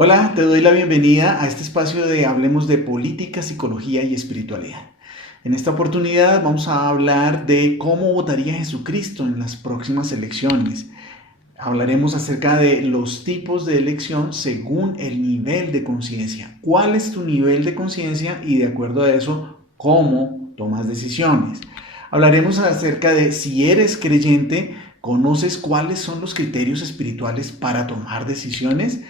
Hola, te doy la bienvenida a este espacio de Hablemos de Política, Psicología y Espiritualidad. En esta oportunidad vamos a hablar de cómo votaría Jesucristo en las próximas elecciones. Hablaremos acerca de los tipos de elección según el nivel de conciencia. ¿Cuál es tu nivel de conciencia? Y de acuerdo a eso, ¿cómo tomas decisiones? Hablaremos acerca de si eres creyente, ¿conoces cuáles son los criterios espirituales para tomar decisiones?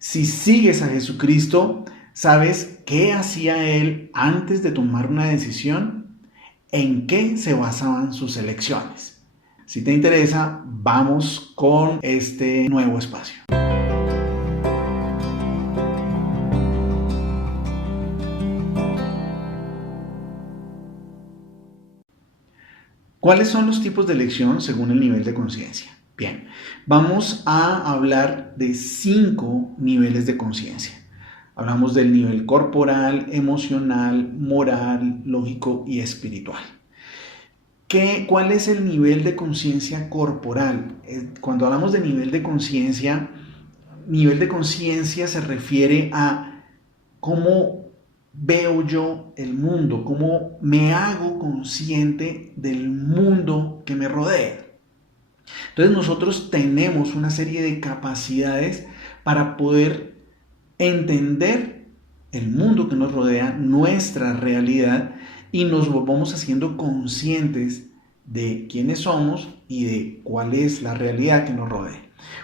Si sigues a Jesucristo, ¿sabes qué hacía Él antes de tomar una decisión? ¿En qué se basaban sus elecciones? Si te interesa, vamos con este nuevo espacio. ¿Cuáles son los tipos de elección según el nivel de conciencia? Bien, vamos a hablar de 5 niveles de conciencia. Hablamos del nivel corporal, emocional, moral, lógico y espiritual. ¿Cuál es el nivel de conciencia corporal? Cuando hablamos de nivel de conciencia se refiere a cómo veo yo el mundo, cómo me hago consciente del mundo que me rodea. Entonces nosotros tenemos una serie de capacidades para poder entender el mundo que nos rodea, nuestra realidad, y nos volvamos haciendo conscientes de quiénes somos y de cuál es la realidad que nos rodea.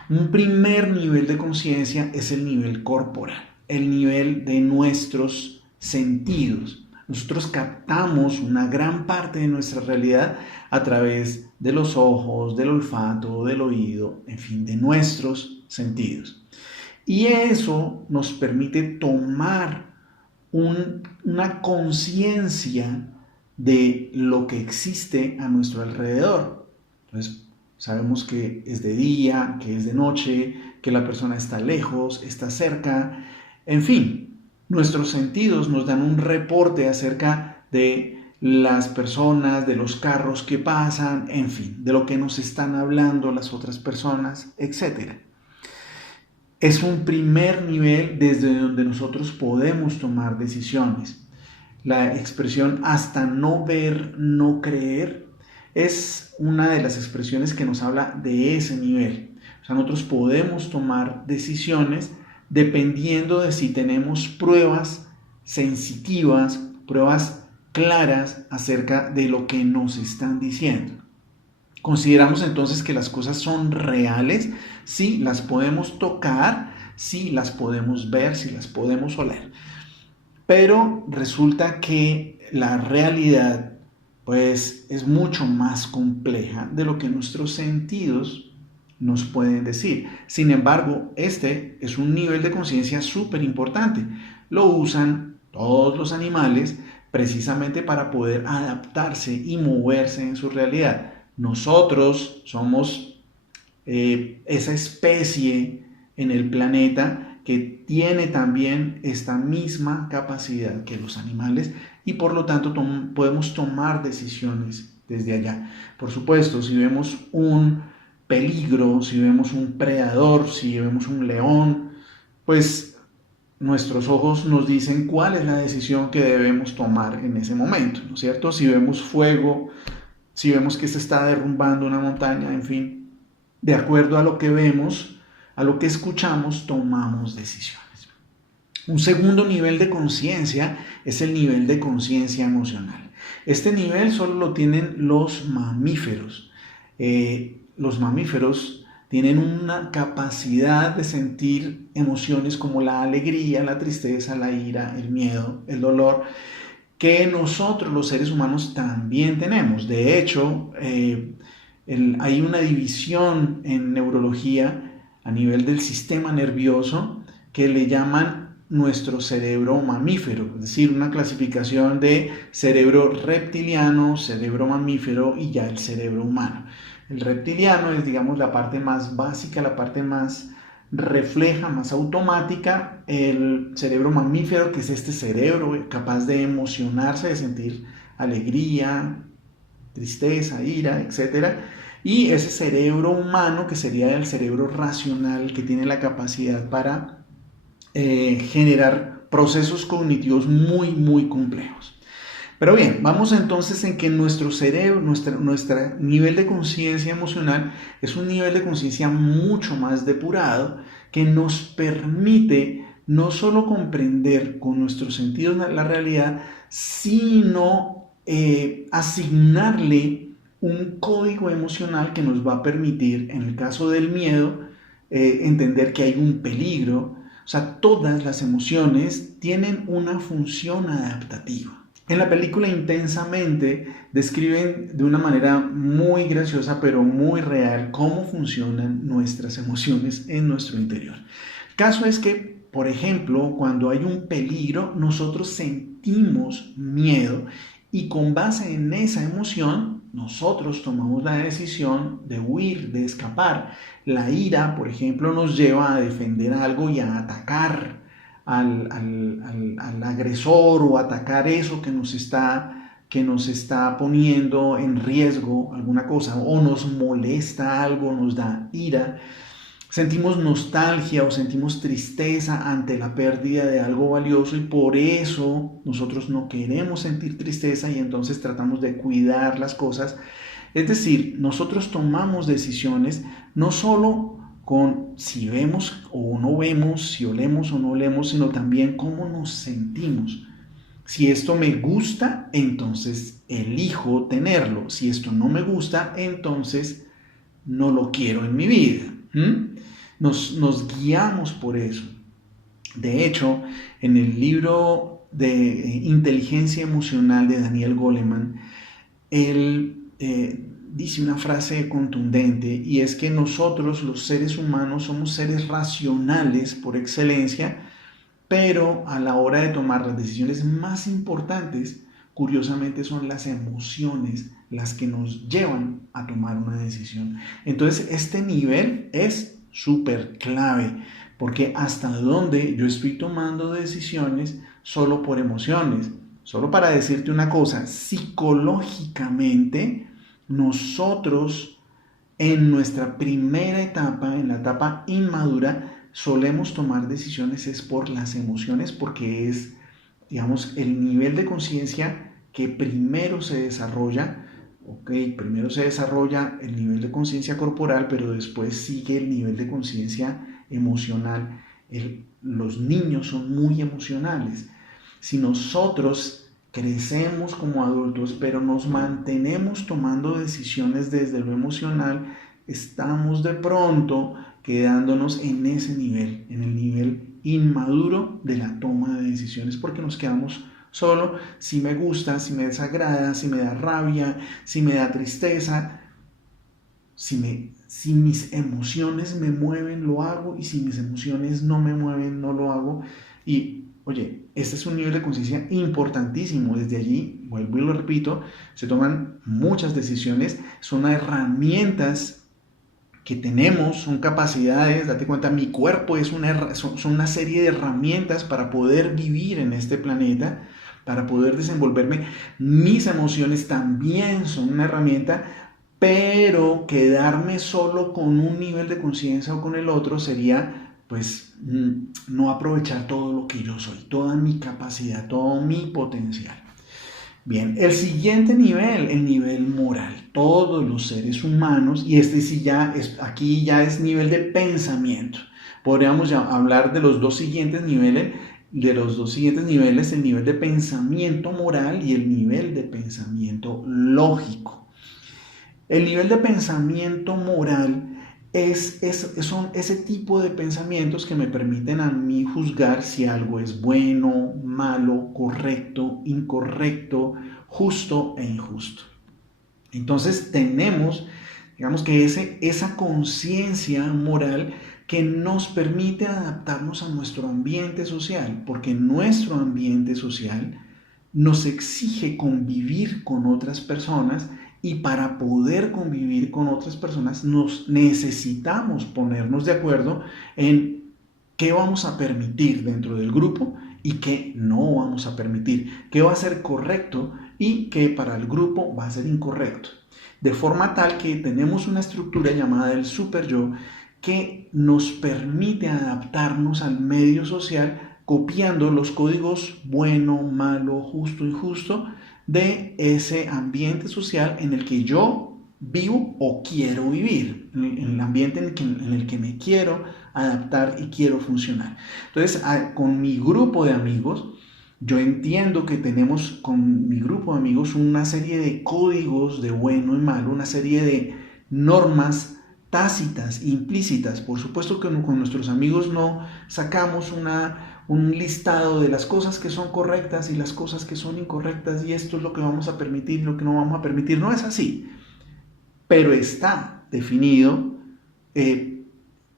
Un primer nivel de conciencia es el nivel corporal, el nivel de nuestros sentidos. Nosotros captamos una gran parte de nuestra realidad a través de los ojos, del olfato, del oído, en fin, de nuestros sentidos. Y eso nos permite tomar una conciencia de lo que existe a nuestro alrededor. Entonces, sabemos que es de día, que es de noche, que la persona está lejos, está cerca, en fin, nuestros sentidos nos dan un reporte acerca de las personas, de los carros que pasan, en fin, de lo que nos están hablando las otras personas, etc. Es un primer nivel desde donde nosotros podemos tomar decisiones. La expresión hasta no ver, no creer es una de las expresiones que nos habla de ese nivel. O sea, nosotros podemos tomar decisiones dependiendo de si tenemos pruebas sensitivas, pruebas claras acerca de lo que nos están diciendo. Consideramos entonces que las cosas son reales, sí, las podemos tocar, sí, las podemos ver, sí, las podemos oler. Pero resulta que la realidad pues es mucho más compleja de lo que nuestros sentidos nos pueden decir. Sin embargo, este es un nivel de conciencia súper importante. Lo usan todos los animales precisamente para poder adaptarse y moverse en su realidad. Nosotros somos esa especie en el planeta que tiene también esta misma capacidad que los animales y por lo tanto podemos tomar decisiones desde allá. Por supuesto, si vemos un peligro, si vemos un predador, si vemos un león, pues nuestros ojos nos dicen cuál es la decisión que debemos tomar en ese momento, ¿no es cierto? Si vemos fuego, si vemos que se está derrumbando una montaña, en fin, de acuerdo a lo que vemos, a lo que escuchamos, tomamos decisiones. Un segundo nivel de conciencia es el nivel de conciencia emocional. Este nivel solo lo tienen los mamíferos. Los mamíferos tienen una capacidad de sentir emociones como la alegría, la tristeza, la ira, el miedo, el dolor, que nosotros los seres humanos también tenemos. De hecho, hay una división en neurología a nivel del sistema nervioso que le llaman nuestro cerebro mamífero, es decir, una clasificación de cerebro reptiliano, cerebro mamífero y ya el cerebro humano. El reptiliano es, digamos, la parte más básica, la parte más refleja, más automática. El cerebro mamífero, que es este cerebro capaz de emocionarse, de sentir alegría, tristeza, ira, etc. Y ese cerebro humano, que sería el cerebro racional, que tiene la capacidad para generar procesos cognitivos muy, muy complejos. Pero bien, vamos entonces en que nuestro cerebro, nuestro nivel de conciencia emocional es un nivel de conciencia mucho más depurado que nos permite no solo comprender con nuestros sentidos la realidad, sino asignarle un código emocional que nos va a permitir, en el caso del miedo, entender que hay un peligro. O sea, todas las emociones tienen una función adaptativa. En la película Intensamente describen de una manera muy graciosa pero muy real cómo funcionan nuestras emociones en nuestro interior. El caso es que, por ejemplo, cuando hay un peligro, nosotros sentimos miedo y con base en esa emoción, nosotros tomamos la decisión de huir, de escapar. La ira, por ejemplo, nos lleva a defender algo y a atacar al agresor o atacar eso que nos está poniendo en riesgo alguna cosa, o nos molesta algo, nos da ira. Sentimos nostalgia o sentimos tristeza ante la pérdida de algo valioso y por eso nosotros no queremos sentir tristeza y entonces tratamos de cuidar las cosas. Es decir, nosotros tomamos decisiones no solo con si vemos o no vemos, si olemos o no olemos, sino también cómo nos sentimos. Si esto me gusta, entonces elijo tenerlo. Si esto no me gusta, entonces no lo quiero en mi vida. Nos guiamos por eso. De hecho, en el libro de Inteligencia Emocional de Daniel Goleman, él dice una frase contundente y es que nosotros, los seres humanos, somos seres racionales por excelencia, pero a la hora de tomar las decisiones más importantes, curiosamente son las emociones las que nos llevan a tomar una decisión. Entonces, este nivel es súper clave, porque hasta dónde yo estoy tomando decisiones solo por emociones. Solo para decirte una cosa, psicológicamente nosotros en nuestra primera etapa, en la etapa inmadura, solemos tomar decisiones es por las emociones, porque es, digamos, el nivel de conciencia que primero se desarrolla. Ok, primero se desarrolla el nivel de conciencia corporal, pero después sigue el nivel de conciencia emocional. Los niños son muy emocionales. Si nosotros crecemos como adultos, pero nos mantenemos tomando decisiones desde lo emocional, estamos de pronto quedándonos en ese nivel, en el nivel inmaduro de la toma de decisiones, porque nos quedamos solo si me gusta, si me desagrada, si me da rabia, si me da tristeza, si mis emociones me mueven, lo hago, y si mis emociones no me mueven, no lo hago. Y oye, este es un nivel de conciencia importantísimo. Desde allí, vuelvo y lo repito, se toman muchas decisiones, son herramientas que tenemos, son capacidades. Date cuenta, mi cuerpo son una serie de herramientas para poder vivir en este planeta, para poder desenvolverme. Mis emociones también son una herramienta, pero quedarme solo con un nivel de conciencia o con el otro sería, pues, no aprovechar todo lo que yo soy, toda mi capacidad, todo mi potencial. Bien, el siguiente nivel, el nivel moral. Todos los seres humanos, y este sí aquí ya es nivel de pensamiento. Podríamos ya hablar de los dos siguientes niveles, el nivel de pensamiento moral y el nivel de pensamiento lógico. El nivel de pensamiento moral son ese tipo de pensamientos que me permiten a mí juzgar si algo es bueno, malo, correcto, incorrecto, justo e injusto. Entonces tenemos, digamos que esa conciencia moral que nos permite adaptarnos a nuestro ambiente social, porque nuestro ambiente social nos exige convivir con otras personas. Y para poder convivir con otras personas necesitamos ponernos de acuerdo en qué vamos a permitir dentro del grupo y qué no vamos a permitir, qué va a ser correcto y qué para el grupo va a ser incorrecto. De forma tal que tenemos una estructura llamada el super yo que nos permite adaptarnos al medio social copiando los códigos bueno, malo, justo, injusto de ese ambiente social en el que yo vivo o quiero vivir, en el ambiente en el que me quiero adaptar y quiero funcionar. Entonces, con mi grupo de amigos, yo entiendo que tenemos con mi grupo de amigos una serie de códigos de bueno y malo, una serie de normas tácitas, implícitas. Por supuesto que con nuestros amigos no sacamos un listado de las cosas que son correctas y las cosas que son incorrectas y esto es lo que vamos a permitir y lo que no vamos a permitir. No es así, pero está definido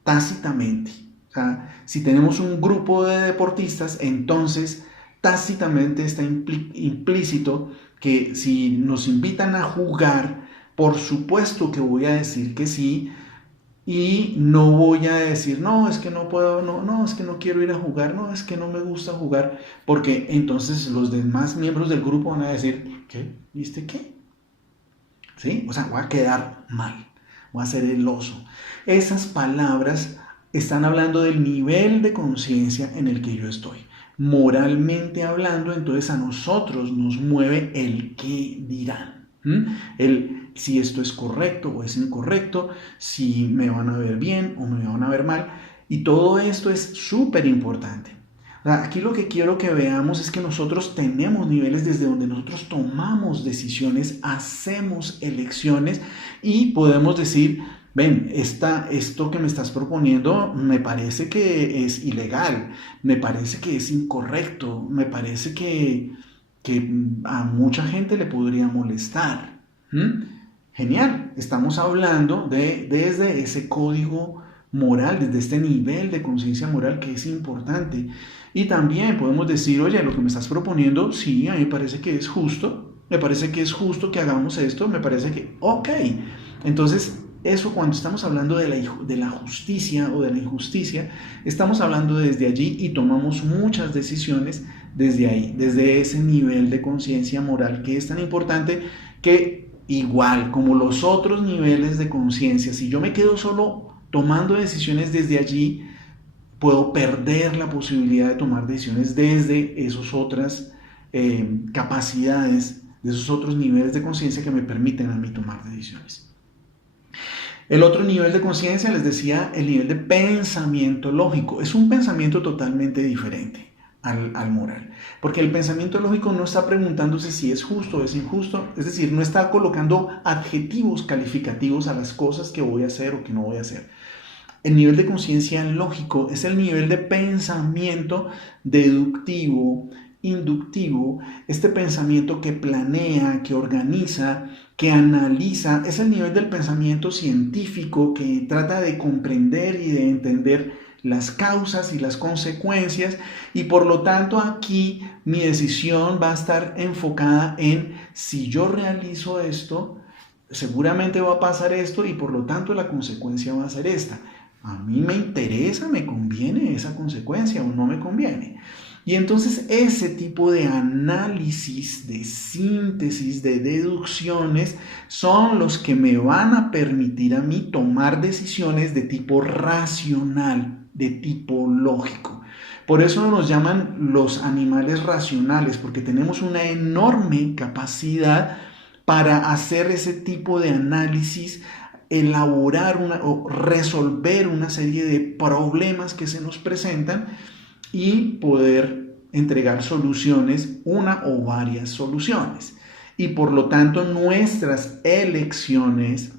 tácitamente. O sea, si tenemos un grupo de deportistas, entonces tácitamente está implícito que si nos invitan a jugar, por supuesto que voy a decir que sí y no voy a decir, no, es que no puedo, no, es que no quiero ir a jugar, no, es que no me gusta jugar, porque entonces los demás miembros del grupo van a decir, ¿qué? ¿Viste qué? ¿Sí? O sea, voy a quedar mal, voy a ser el oso. Esas palabras están hablando del nivel de conciencia en el que yo estoy. Moralmente hablando, entonces a nosotros nos mueve el qué dirán. El si esto es correcto o es incorrecto, si me van a ver bien o me van a ver mal. Y todo esto es súper importante. Aquí lo que quiero que veamos es que nosotros tenemos niveles desde donde nosotros tomamos decisiones, hacemos elecciones y podemos decir, ven, esto que me estás proponiendo me parece que es ilegal, me parece que es incorrecto, me parece que a mucha gente le podría molestar. Genial, estamos hablando desde ese código moral, desde este nivel de conciencia moral que es importante. Y también podemos decir, oye, lo que me estás proponiendo, sí, a mí me parece que es justo, me parece que es justo que hagamos esto, me parece que, ok. Entonces, eso cuando estamos hablando de la justicia o de la injusticia, estamos hablando desde allí y tomamos muchas decisiones desde ahí, desde ese nivel de conciencia moral que es tan importante que igual como los otros niveles de conciencia, si yo me quedo solo tomando decisiones desde allí, puedo perder la posibilidad de tomar decisiones desde esas otras capacidades, de esos otros niveles de conciencia que me permiten a mí tomar decisiones. El otro nivel de conciencia, les decía, el nivel de pensamiento lógico. Es un pensamiento totalmente diferente al moral. Porque el pensamiento lógico no está preguntándose si es justo o es injusto. Es decir, no está colocando adjetivos calificativos a las cosas que voy a hacer o que no voy a hacer. El nivel de conciencia lógico es el nivel de pensamiento deductivo, inductivo, este pensamiento que planea, que organiza, que analiza, es el nivel del pensamiento científico que trata de comprender y de entender las causas y las consecuencias y por lo tanto aquí mi decisión va a estar enfocada en si yo realizo esto, seguramente va a pasar esto y por lo tanto la consecuencia va a ser esta. A mí me interesa, me conviene esa consecuencia o no me conviene. Y entonces ese tipo de análisis, de síntesis, de deducciones son los que me van a permitir a mí tomar decisiones de tipo racional, de tipo lógico. Por eso nos llaman los animales racionales, porque tenemos una enorme capacidad para hacer ese tipo de análisis, elaborar o resolver una serie de problemas que se nos presentan y poder entregar soluciones, una o varias soluciones. Y por lo tanto nuestras elecciones,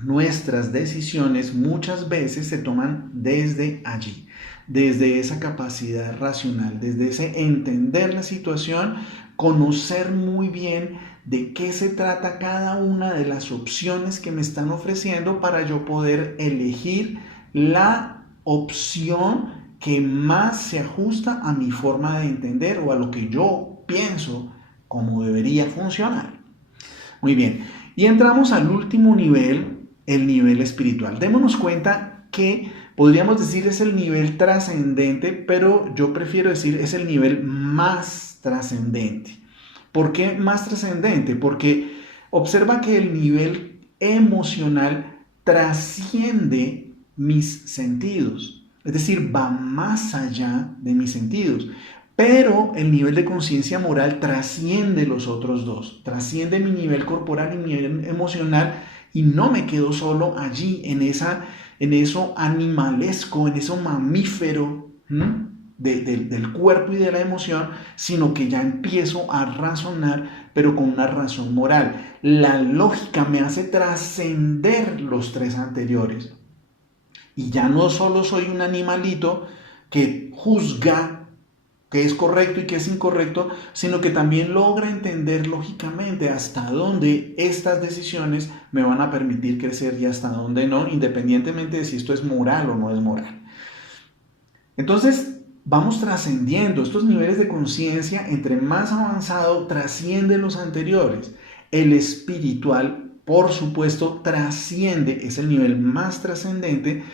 nuestras decisiones muchas veces se toman desde allí, desde esa capacidad racional, desde ese entender la situación, conocer muy bien de qué se trata cada una de las opciones que me están ofreciendo para yo poder elegir la opción que más se ajusta a mi forma de entender o a lo que yo pienso cómo debería funcionar. Muy bien, y entramos al último nivel, el nivel espiritual. Démonos cuenta que podríamos decir es el nivel trascendente, pero yo prefiero decir es el nivel más trascendente. ¿Por qué más trascendente? Porque observa que el nivel emocional trasciende mis sentidos. Es decir, va más allá de mis sentidos. Pero el nivel de conciencia moral trasciende los otros dos, trasciende mi nivel corporal y mi nivel emocional, y no me quedo solo allí en eso animalesco, en eso mamífero del cuerpo y de la emoción, sino que ya empiezo a razonar, pero con una razón moral. La lógica me hace trascender los tres anteriores. Y ya no solo soy un animalito que juzga qué es correcto y qué es incorrecto, sino que también logra entender lógicamente hasta dónde estas decisiones me van a permitir crecer y hasta dónde no, independientemente de si esto es moral o no es moral. Entonces, vamos trascendiendo estos niveles de conciencia. Entre más avanzado, trasciende los anteriores. El espiritual, por supuesto, trasciende, es el nivel más trascendente,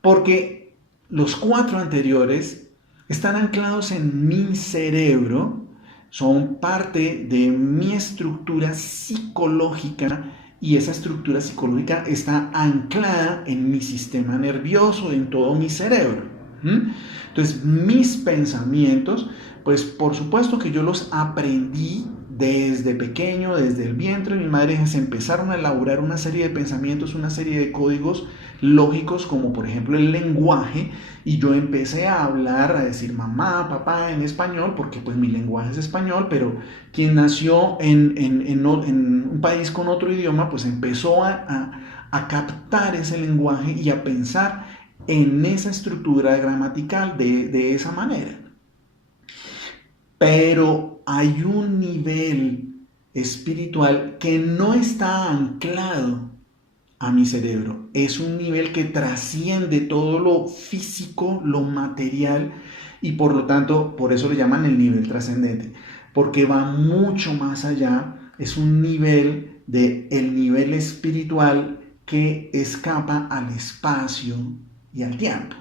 porque los cuatro anteriores están anclados en mi cerebro, son parte de mi estructura psicológica, y esa estructura psicológica está anclada en mi sistema nervioso, en todo mi cerebro. Entonces, mis pensamientos, pues por supuesto que yo los aprendí desde pequeño, desde el vientre de mi madre. Se empezaron a elaborar una serie de pensamientos, una serie de códigos lógicos, como por ejemplo el lenguaje, y yo empecé a hablar, a decir mamá, papá en español, porque pues mi lenguaje es español, pero quien nació en un país con otro idioma, pues empezó a captar ese lenguaje y a pensar en esa estructura gramatical de esa manera. Pero hay un nivel espiritual que no está anclado a mi cerebro. Es un nivel que trasciende todo lo físico, lo material, y por lo tanto, por eso le llaman el nivel trascendente, porque va mucho más allá. Es un nivel el nivel espiritual que escapa al espacio y al tiempo.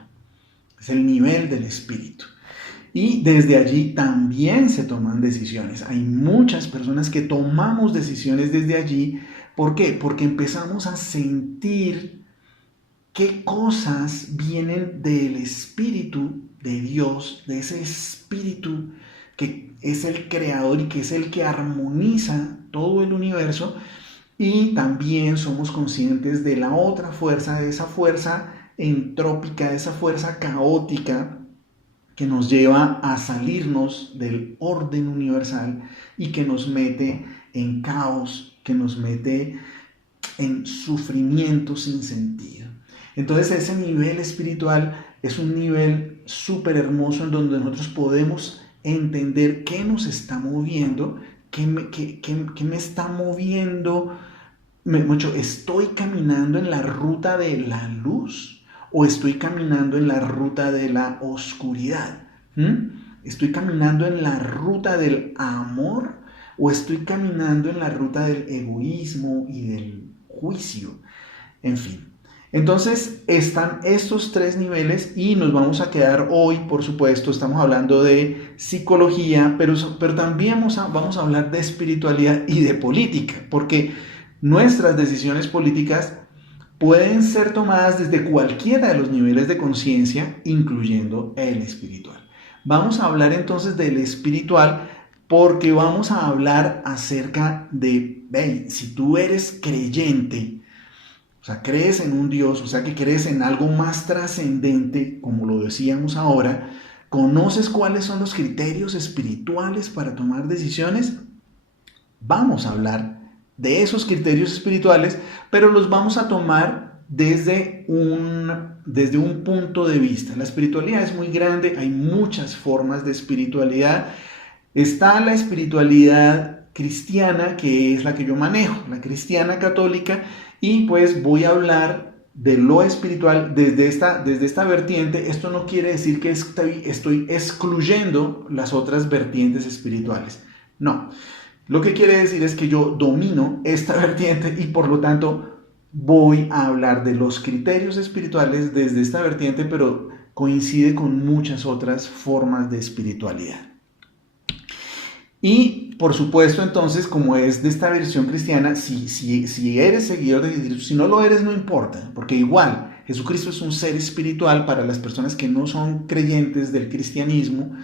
Es el nivel del espíritu. Y desde allí también se toman decisiones. Hay muchas personas que tomamos decisiones desde allí. ¿Por qué? Porque empezamos a sentir qué cosas vienen del Espíritu de Dios, de ese Espíritu que es el creador y que es el que armoniza todo el universo. Y también somos conscientes de la otra fuerza, de esa fuerza entrópica, de esa fuerza caótica que nos lleva a salirnos del orden universal y que nos mete en caos, que nos mete en sufrimiento sin sentido. Entonces ese nivel espiritual es un nivel súper hermoso en donde nosotros podemos entender qué nos está moviendo, qué me está moviendo. ¿Estoy caminando en la ruta de la luz o estoy caminando en la ruta de la oscuridad? ¿Estoy caminando en la ruta del amor o estoy caminando en la ruta del egoísmo y del juicio? En fin. Entonces están estos tres niveles y nos vamos a quedar hoy, por supuesto, estamos hablando de psicología, pero también vamos a hablar de espiritualidad y de política, porque nuestras decisiones políticas pueden ser tomadas desde cualquiera de los niveles de conciencia, incluyendo el espiritual. Vamos a hablar entonces del espiritual porque vamos a hablar acerca de, si tú eres creyente, o sea, crees en un Dios, o sea, que crees en algo más trascendente, como lo decíamos ahora, ¿conoces cuáles son los criterios espirituales para tomar decisiones? Vamos a hablar de esos criterios espirituales, pero los vamos a tomar desde un punto de vista. La espiritualidad es muy grande, hay muchas formas de espiritualidad. Está la espiritualidad cristiana, que es la que yo manejo, la cristiana católica, y pues voy a hablar de lo espiritual desde esta vertiente. Esto no quiere decir que estoy excluyendo las otras vertientes espirituales. No. Lo que quiere decir es que yo domino esta vertiente y por lo tanto voy a hablar de los criterios espirituales desde esta vertiente, pero coincide con muchas otras formas de espiritualidad. Y por supuesto, entonces, como es de esta versión cristiana, si eres seguidor de Jesús, si no lo eres, no importa, porque igual Jesucristo es un ser espiritual para las personas que no son creyentes del cristianismo.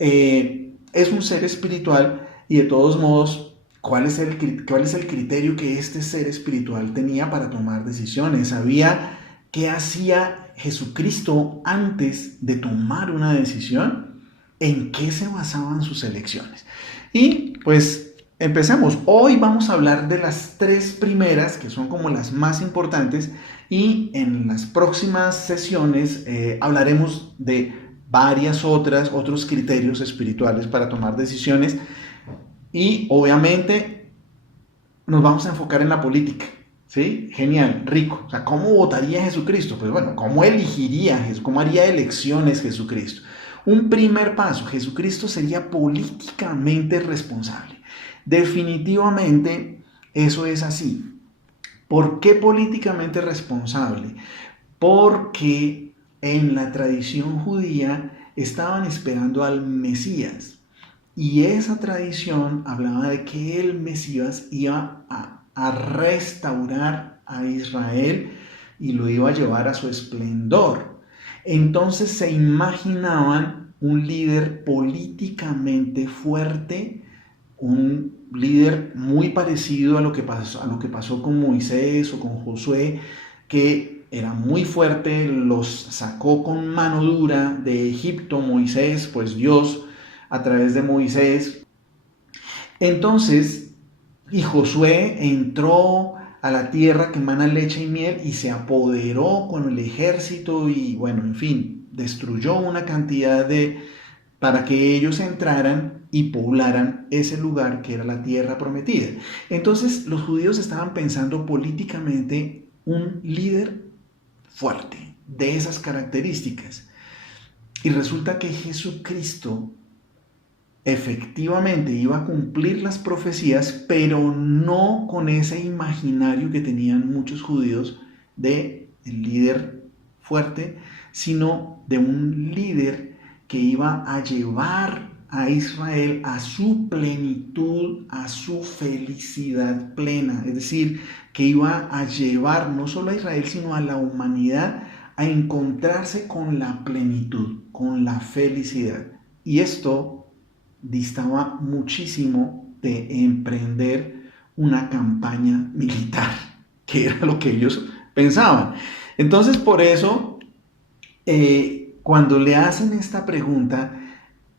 Es un ser espiritual y de todos modos, ¿cuál es el criterio que este ser espiritual tenía para tomar decisiones? Sabía qué hacía Jesucristo antes de tomar una decisión, en qué se basaban sus elecciones. Y pues empecemos. Hoy vamos a hablar de las tres primeras, que son como las más importantes, y en las próximas sesiones hablaremos de otros criterios espirituales para tomar decisiones, y obviamente nos vamos a enfocar en la política. ¿Sí? Genial, rico. O sea, ¿cómo votaría Jesucristo? Pues bueno, ¿cómo elegiría Jesús? ¿Cómo haría elecciones Jesucristo? Un primer paso, Jesucristo sería políticamente responsable. Definitivamente eso es así. ¿Por qué políticamente responsable? Porque en la tradición judía estaban esperando al Mesías. Y esa tradición hablaba de que el Mesías iba a restaurar a Israel y lo iba a llevar a su esplendor. Entonces se imaginaban un líder políticamente fuerte, un líder muy parecido a lo que pasó con Moisés o con Josué, que era muy fuerte, los sacó con mano dura de Egipto. Moisés, pues Dios a través de Moisés. Entonces, y Josué entró a la tierra que emana leche y miel y se apoderó con el ejército y bueno, en fin, destruyó una cantidad para que ellos entraran y poblaran ese lugar que era la tierra prometida. Entonces los judíos estaban pensando políticamente un líder fuerte, de esas características. Y resulta que Jesucristo efectivamente iba a cumplir las profecías, pero no con ese imaginario que tenían muchos judíos de el líder fuerte, sino de un líder que iba a llevar a Israel a su plenitud, a su felicidad plena. Es decir, que iba a llevar no solo a Israel, sino a la humanidad a encontrarse con la plenitud, con la felicidad. Y esto distaba muchísimo de emprender una campaña militar, que era lo que ellos pensaban. Entonces, por eso, cuando le hacen esta pregunta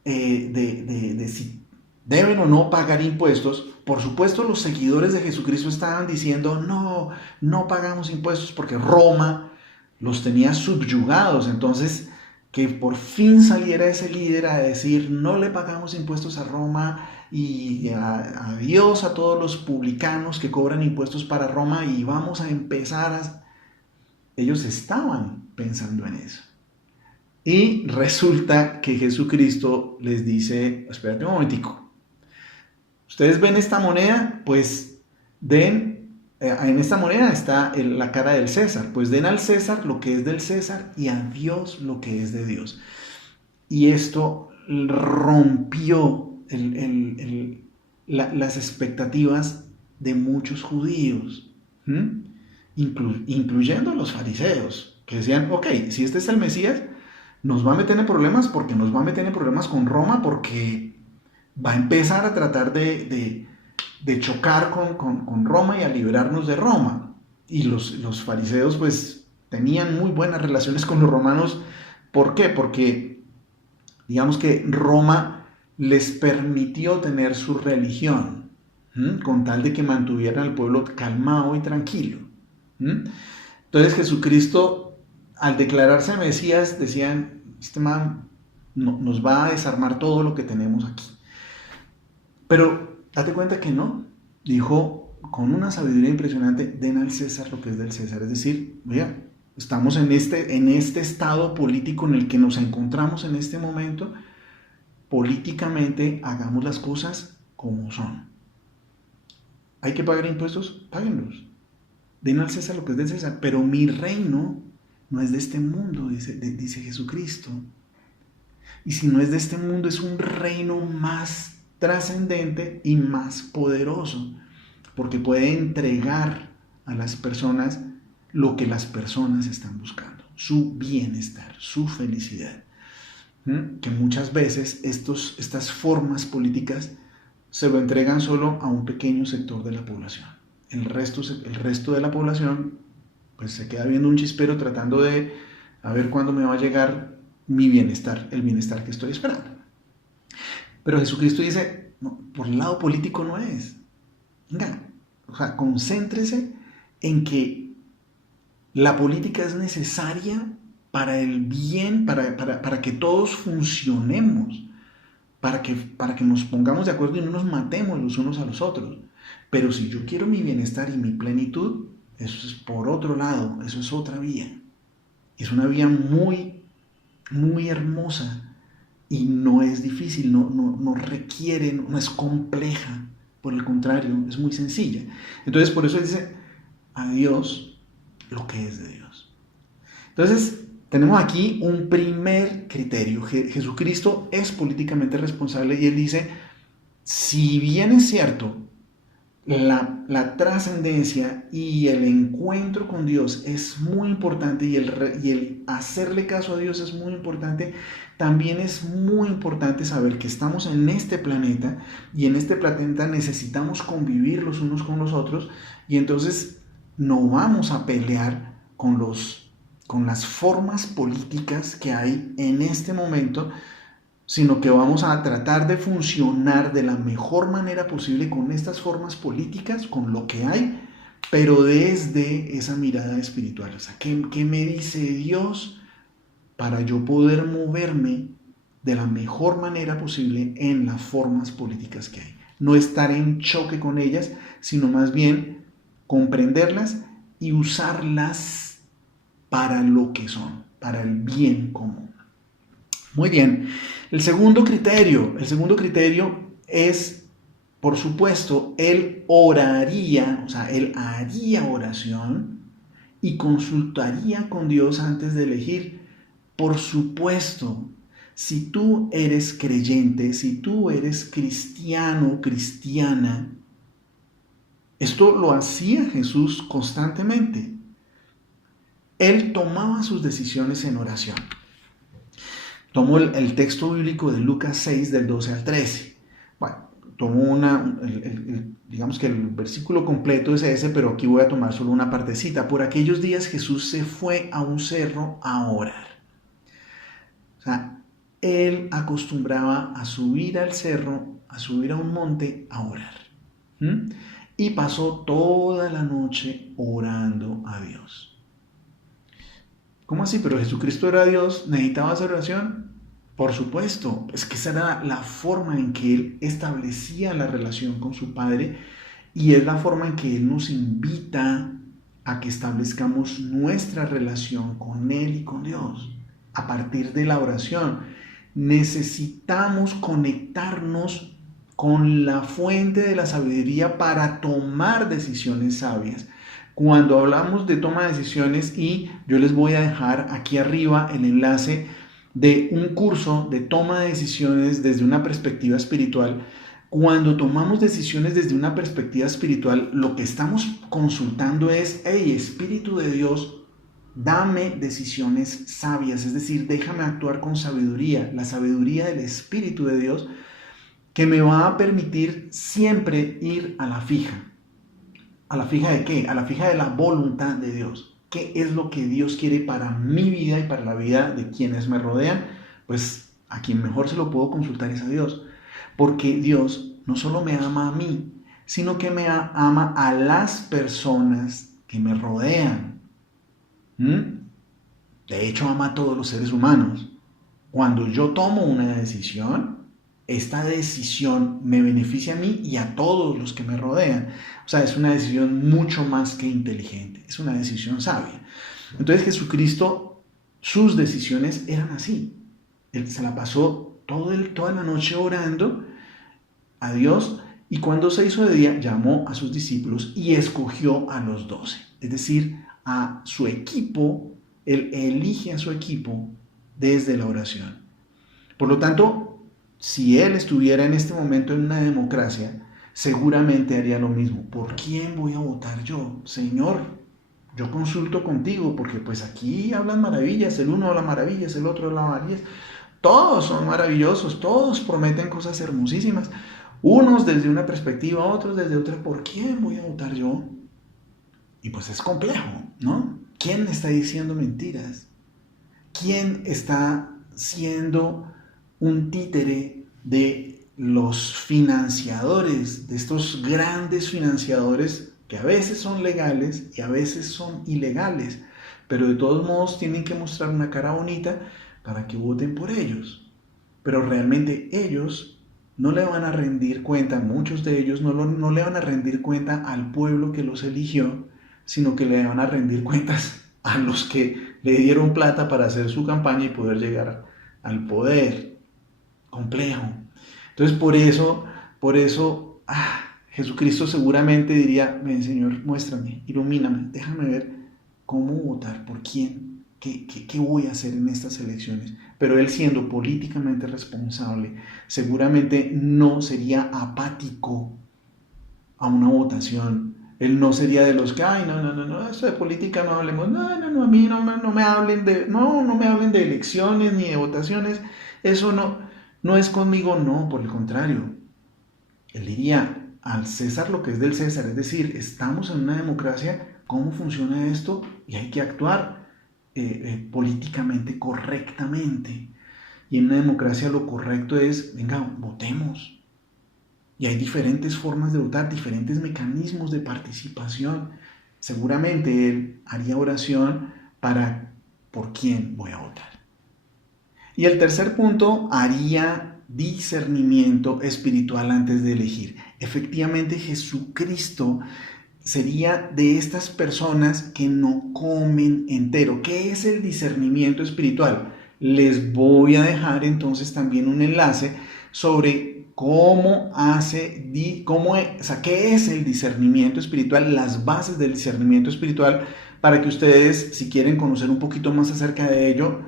de si deben o no pagar impuestos, por supuesto los seguidores de Jesucristo estaban diciendo, no pagamos impuestos porque Roma los tenía subyugados. Entonces, que por fin saliera ese líder a decir, no le pagamos impuestos a Roma y adiós a todos los publicanos que cobran impuestos para Roma y vamos a empezar a... Ellos estaban pensando en eso. Y resulta que Jesucristo les dice, espérate un momentico, ¿ustedes ven esta moneda? Pues en esta moneda está la cara del César, pues den al César lo que es del César y a Dios lo que es de Dios. Y esto rompió las expectativas de muchos judíos, incluyendo los fariseos, que decían, ok, si este es el Mesías, nos va a meter en problemas porque nos va a meter en problemas con Roma, porque va a empezar a tratar de chocar con Roma y a liberarnos de Roma. Y los fariseos pues tenían muy buenas relaciones con los romanos. ¿Por qué? Porque digamos que Roma les permitió tener su religión, con tal de que mantuvieran al pueblo calmado y tranquilo. Entonces Jesucristo, al declararse Mesías, decían, este man nos va a desarmar todo lo que tenemos aquí. Pero date cuenta que no, dijo con una sabiduría impresionante, den al César lo que es del César. Es decir, vea, estamos en este estado político en el que nos encontramos en este momento, políticamente hagamos las cosas como son. ¿Hay que pagar impuestos? Páguenlos. Den al César lo que es del César, pero mi reino no es de este mundo, dice Jesucristo. Y si no es de este mundo, es un reino más trascendente y más poderoso, porque puede entregar a las personas lo que las personas están buscando, su bienestar, su felicidad. Que muchas veces estas formas políticas se lo entregan solo a un pequeño sector de la población. El resto de la población pues se queda viendo un chispero tratando de a ver cuándo me va a llegar mi bienestar, el bienestar que estoy esperando. Pero Jesucristo dice, no, por el lado político no es. Venga, o sea, concéntrese en que la política es necesaria para el bien, para que todos funcionemos, para que nos pongamos de acuerdo y no nos matemos los unos a los otros. Pero si yo quiero mi bienestar y mi plenitud, eso es por otro lado, eso es otra vía. Es una vía muy, muy hermosa y no es difícil, no requiere, no es compleja. Por el contrario, es muy sencilla. Entonces, por eso dice a Dios lo que es de Dios. Entonces, tenemos aquí un primer criterio. Jesucristo es políticamente responsable y él dice, si bien es cierto, la trascendencia y el encuentro con Dios es muy importante y el hacerle caso a Dios es muy importante, también es muy importante saber que estamos en este planeta y en este planeta necesitamos convivir los unos con los otros y entonces no vamos a pelear con las formas políticas que hay en este momento, sino que vamos a tratar de funcionar de la mejor manera posible con estas formas políticas, con lo que hay, pero desde esa mirada espiritual. O sea, ¿qué me dice Dios para yo poder moverme de la mejor manera posible en las formas políticas que hay? No estar en choque con ellas, sino más bien comprenderlas y usarlas para lo que son, para el bien común. Muy bien. El segundo criterio es, por supuesto, él oraría, o sea, él haría oración y consultaría con Dios antes de elegir. Por supuesto, si tú eres creyente, si tú eres cristiano, cristiana, esto lo hacía Jesús constantemente. Él tomaba sus decisiones en oración. Tomo el texto bíblico de Lucas 6, del 12 al 13. Bueno, tomo digamos que el versículo completo es ese, pero aquí voy a tomar solo una partecita. Por aquellos días Jesús se fue a un cerro a orar. O sea, él acostumbraba a subir al cerro, a subir a un monte a orar. Y pasó toda la noche orando a Dios. ¿Cómo así? ¿Pero Jesucristo era Dios? ¿Necesitaba hacer oración? Por supuesto, es que esa era la forma en que Él establecía la relación con su Padre y es la forma en que Él nos invita a que establezcamos nuestra relación con Él y con Dios a partir de la oración. Necesitamos conectarnos con la fuente de la sabiduría para tomar decisiones sabias. Cuando hablamos de toma de decisiones, y yo les voy a dejar aquí arriba el enlace de un curso de toma de decisiones desde una perspectiva espiritual. Cuando tomamos decisiones desde una perspectiva espiritual, lo que estamos consultando es, hey, Espíritu de Dios, dame decisiones sabias, es decir, déjame actuar con sabiduría, la sabiduría del Espíritu de Dios, que me va a permitir siempre ir a la fija. ¿A la fija de qué? A la fija de la voluntad de Dios. ¿Qué es lo que Dios quiere para mi vida y para la vida de quienes me rodean? Pues a quien mejor se lo puedo consultar es a Dios. Porque Dios no solo me ama a mí, sino que me ama a las personas que me rodean. De hecho, ama a todos los seres humanos. Cuando yo tomo una decisión, esta decisión me beneficia a mí y a todos los que me rodean. O sea, es una decisión mucho más que inteligente, es una decisión sabia. Entonces Jesucristo, sus decisiones eran así. Él se la pasó toda la noche orando a Dios y cuando se hizo de día llamó a sus discípulos y escogió a los 12. Es decir, a su equipo, él elige a su equipo desde la oración. Por lo tanto, si él estuviera en este momento en una democracia, seguramente haría lo mismo. ¿Por quién voy a votar yo? Señor, yo consulto contigo, porque pues aquí hablan maravillas, el uno habla maravillas, el otro habla maravillas, todos son maravillosos, todos prometen cosas hermosísimas, unos desde una perspectiva, otros desde otra. ¿Por quién voy a votar yo? Y pues es complejo, ¿no? ¿Quién está diciendo mentiras? ¿Quién está siendo un títere de los financiadores, de estos grandes financiadores que a veces son legales y a veces son ilegales, pero de todos modos tienen que mostrar una cara bonita para que voten por ellos? Pero realmente ellos no le van a rendir cuenta, muchos de ellos no le van a rendir cuenta al pueblo que los eligió, sino que le van a rendir cuentas a los que le dieron plata para hacer su campaña y poder llegar al poder. Complejo. Entonces por eso, Jesucristo seguramente diría: ven, Señor, muéstrame, ilumíname, déjame ver cómo votar, por quién, qué voy a hacer en estas elecciones. Pero él, siendo políticamente responsable, seguramente no sería apático a una votación. Él no sería de los que, ay, no, esto de política no hablemos, no, a mí no me hablen no me hablen de elecciones ni de votaciones, eso no es conmigo, no, por el contrario. Él diría: al César lo que es del César, es decir, estamos en una democracia, ¿cómo funciona esto? Y hay que actuar políticamente correctamente. Y en una democracia lo correcto es, venga, votemos. Y hay diferentes formas de votar, diferentes mecanismos de participación. Seguramente él haría oración para por quién voy a votar. Y el tercer punto, haría discernimiento espiritual antes de elegir. Efectivamente, Jesucristo sería de estas personas que no comen entero. ¿Qué es el discernimiento espiritual? Les voy a dejar entonces también un enlace sobre qué es el discernimiento espiritual, las bases del discernimiento espiritual, para que ustedes, si quieren conocer un poquito más acerca de ello,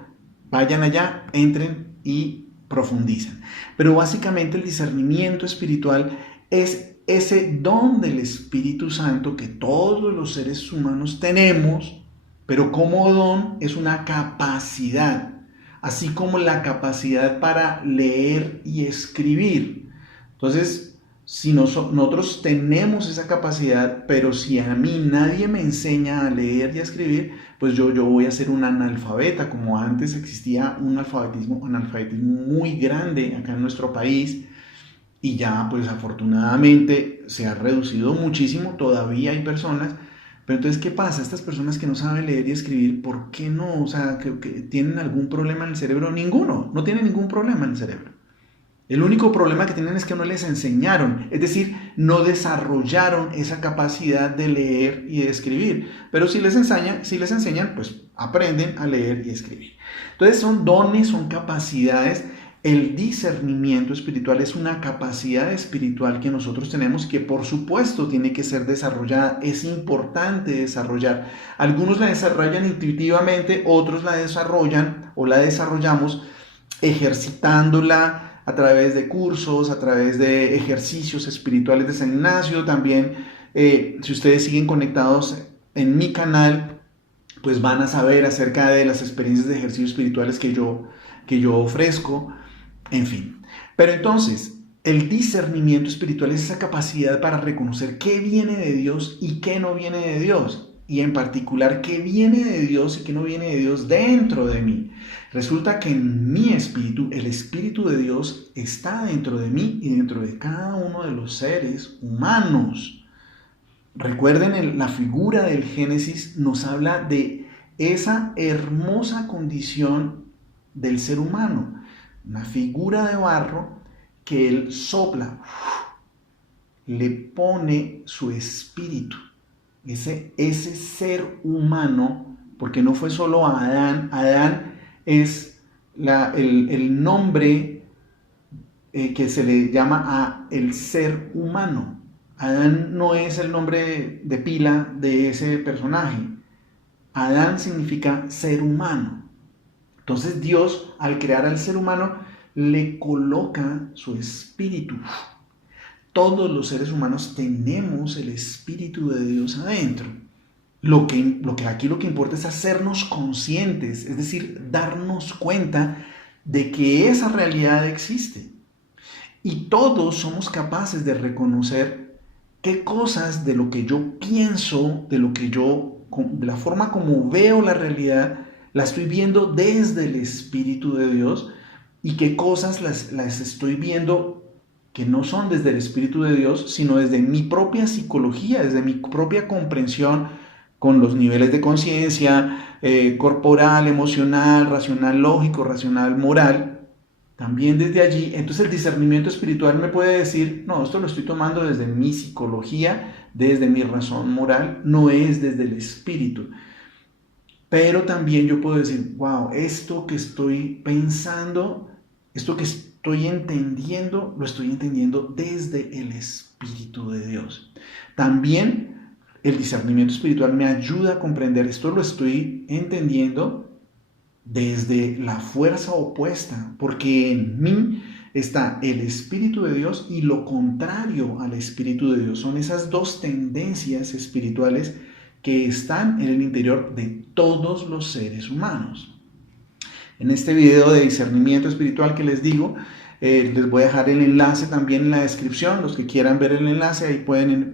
vayan allá, entren y profundicen. Pero básicamente el discernimiento espiritual es ese don del Espíritu Santo que todos los seres humanos tenemos, pero como don es una capacidad, así como la capacidad para leer y escribir. Entonces, si nosotros tenemos esa capacidad, pero si a mí nadie me enseña a leer y a escribir, pues yo voy a ser un analfabeta, como antes existía un analfabetismo muy grande acá en nuestro país, y ya pues afortunadamente se ha reducido muchísimo. Todavía hay personas, pero entonces ¿qué pasa? Estas personas que no saben leer y escribir, ¿por qué no? O sea, que tienen algún problema en el cerebro. Ninguno, no tienen ningún problema en el cerebro. El único problema que tienen es que no les enseñaron, es decir, no desarrollaron esa capacidad de leer y de escribir. Pero si les enseñan, pues aprenden a leer y escribir. Entonces son dones, son capacidades. El discernimiento espiritual es una capacidad espiritual que nosotros tenemos, que por supuesto tiene que ser desarrollada. Es importante desarrollar. Algunos la desarrollan intuitivamente, otros la desarrollan o la desarrollamos ejercitándola a través de cursos, a través de ejercicios espirituales de San Ignacio. También, si ustedes siguen conectados en mi canal, pues van a saber acerca de las experiencias de ejercicios espirituales que yo ofrezco, en fin. Pero entonces, el discernimiento espiritual es esa capacidad para reconocer qué viene de Dios y qué no viene de Dios. Y en particular, qué viene de Dios y qué no viene de Dios dentro de mí. Resulta que en mi espíritu, el Espíritu de Dios está dentro de mí y dentro de cada uno de los seres humanos. Recuerden, la figura del Génesis nos habla de esa hermosa condición del ser humano. Una figura de barro que él sopla, le pone su espíritu. Ese ser humano, porque no fue solo Adán. Adán es el nombre que se le llama a el ser humano. Adán no es el nombre de pila de ese personaje. Adán significa ser humano. Entonces Dios, al crear al ser humano, le coloca su espíritu. Todos los seres humanos tenemos el Espíritu de Dios adentro. Lo que importa es hacernos conscientes, es decir, darnos cuenta de que esa realidad existe. Y todos somos capaces de reconocer qué cosas de lo que yo pienso, de la forma como veo la realidad, la estoy viendo desde el Espíritu de Dios y qué cosas las estoy viendo que no son desde el Espíritu de Dios, sino desde mi propia psicología, desde mi propia comprensión con los niveles de conciencia corporal, emocional, racional, lógico, racional, moral. También desde allí, entonces el discernimiento espiritual me puede decir, no, esto lo estoy tomando desde mi psicología, desde mi razón moral, no es desde el espíritu. Pero también yo puedo decir, wow, esto que estoy pensando, esto que estoy entendiendo, lo estoy entendiendo desde el Espíritu de Dios. También el discernimiento espiritual me ayuda a comprender, esto lo estoy entendiendo desde la fuerza opuesta, porque en mí está el Espíritu de Dios y lo contrario al Espíritu de Dios. Son esas dos tendencias espirituales que están en el interior de todos los seres humanos. En este video de discernimiento espiritual que les digo, les voy a dejar el enlace también en la descripción. Los que quieran ver el enlace, ahí pueden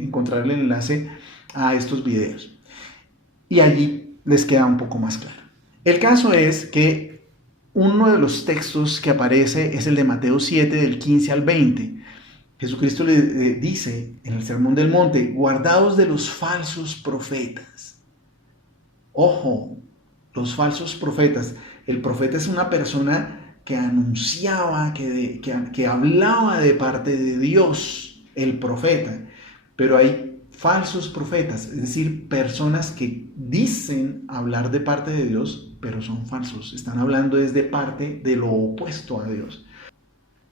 encontrar el enlace a estos videos. Y allí les queda un poco más claro. El caso es que uno de los textos que aparece es el de Mateo 7, del 15 al 20. Jesucristo le dice en el Sermón del Monte, guardaos de los falsos profetas. Ojo, los falsos profetas. El profeta es una persona que anunciaba, que hablaba de parte de Dios, el profeta. Pero hay falsos profetas, es decir, personas que dicen hablar de parte de Dios, pero son falsos. Están hablando desde parte de lo opuesto a Dios.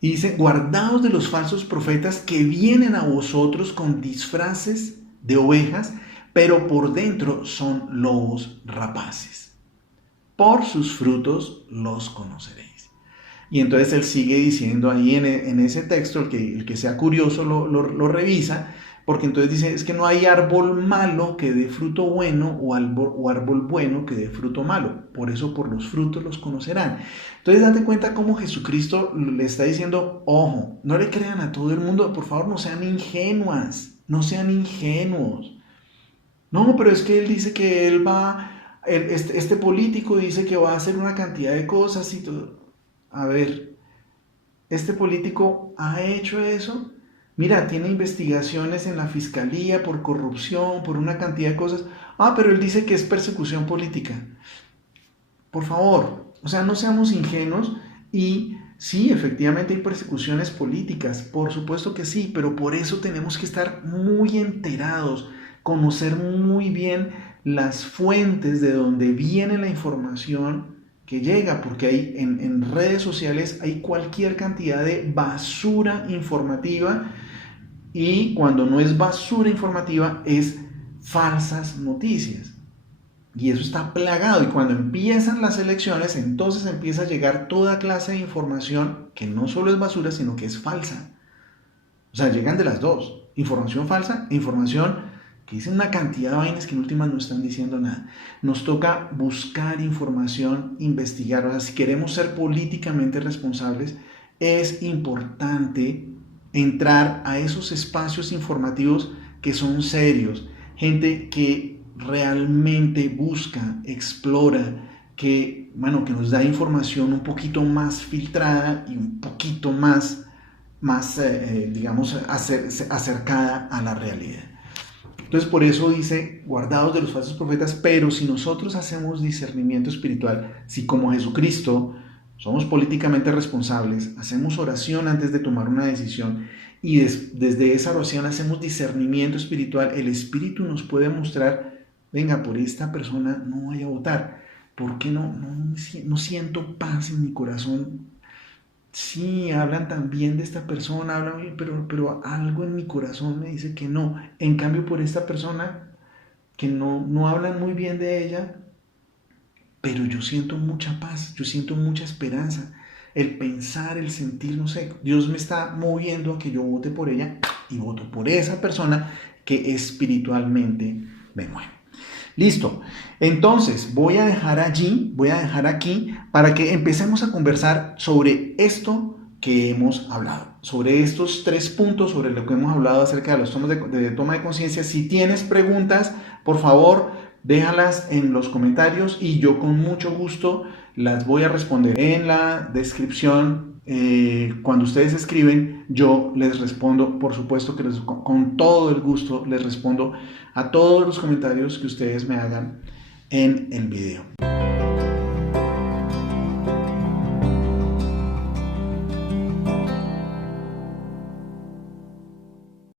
Y dice, guardaos de los falsos profetas que vienen a vosotros con disfraces de ovejas, pero por dentro son lobos rapaces. Por sus frutos los conoceréis. Y entonces él sigue diciendo ahí en ese texto, el que sea curioso lo revisa, porque entonces dice, es que no hay árbol malo que dé fruto bueno o árbol bueno que dé fruto malo. Por eso por los frutos los conocerán. Entonces date cuenta cómo Jesucristo le está diciendo, ojo, no le crean a todo el mundo, por favor no sean ingenuas, no sean ingenuos. No, pero es que él dice que él va, este político dice que va a hacer una cantidad de cosas y todo. A ver, ¿este político ha hecho eso? Mira, tiene investigaciones en la fiscalía por corrupción, por una cantidad de cosas. Ah, pero él dice que es persecución política. Por favor, o sea, no seamos ingenuos y sí, efectivamente hay persecuciones políticas, por supuesto que sí, pero por eso tenemos que estar muy enterados, conocer muy bien las fuentes de donde viene la información que llega, porque hay en redes sociales hay cualquier cantidad de basura informativa y cuando no es basura informativa es falsas noticias. Y eso está plagado y cuando empiezan las elecciones entonces empieza a llegar toda clase de información que no solo es basura sino que es falsa. O sea, llegan de las dos, información falsa e información que dicen una cantidad de vainas que en últimas no están diciendo nada. Nos toca buscar información, investigar. O sea, si queremos ser políticamente responsables, es importante entrar a esos espacios informativos que son serios. Gente que realmente busca, explora, que nos da información un poquito más filtrada y un poquito más digamos, acercada a la realidad. Entonces por eso dice, guardados de los falsos profetas, pero si nosotros hacemos discernimiento espiritual, si como Jesucristo somos políticamente responsables, hacemos oración antes de tomar una decisión y desde esa oración hacemos discernimiento espiritual, el Espíritu nos puede mostrar, venga, por esta persona no voy a votar, ¿por qué no siento paz en mi corazón? Sí, hablan también de esta persona, hablan, pero algo en mi corazón me dice que no. En cambio, por esta persona, que no hablan muy bien de ella, pero yo siento mucha paz, yo siento mucha esperanza. El pensar, el sentir, no sé, Dios me está moviendo a que yo vote por ella y voto por esa persona que espiritualmente Me muevo. Listo. Entonces, voy a dejar aquí para que empecemos a conversar sobre esto que hemos hablado, sobre estos 3 puntos, sobre lo que hemos hablado acerca de los tomas de toma de conciencia. Si tienes preguntas, por favor, déjalas en los comentarios y yo con mucho gusto las voy a responder en la descripción. Cuando ustedes escriben, yo les respondo, por supuesto que con todo el gusto les respondo a todos los comentarios que ustedes me hagan en el video.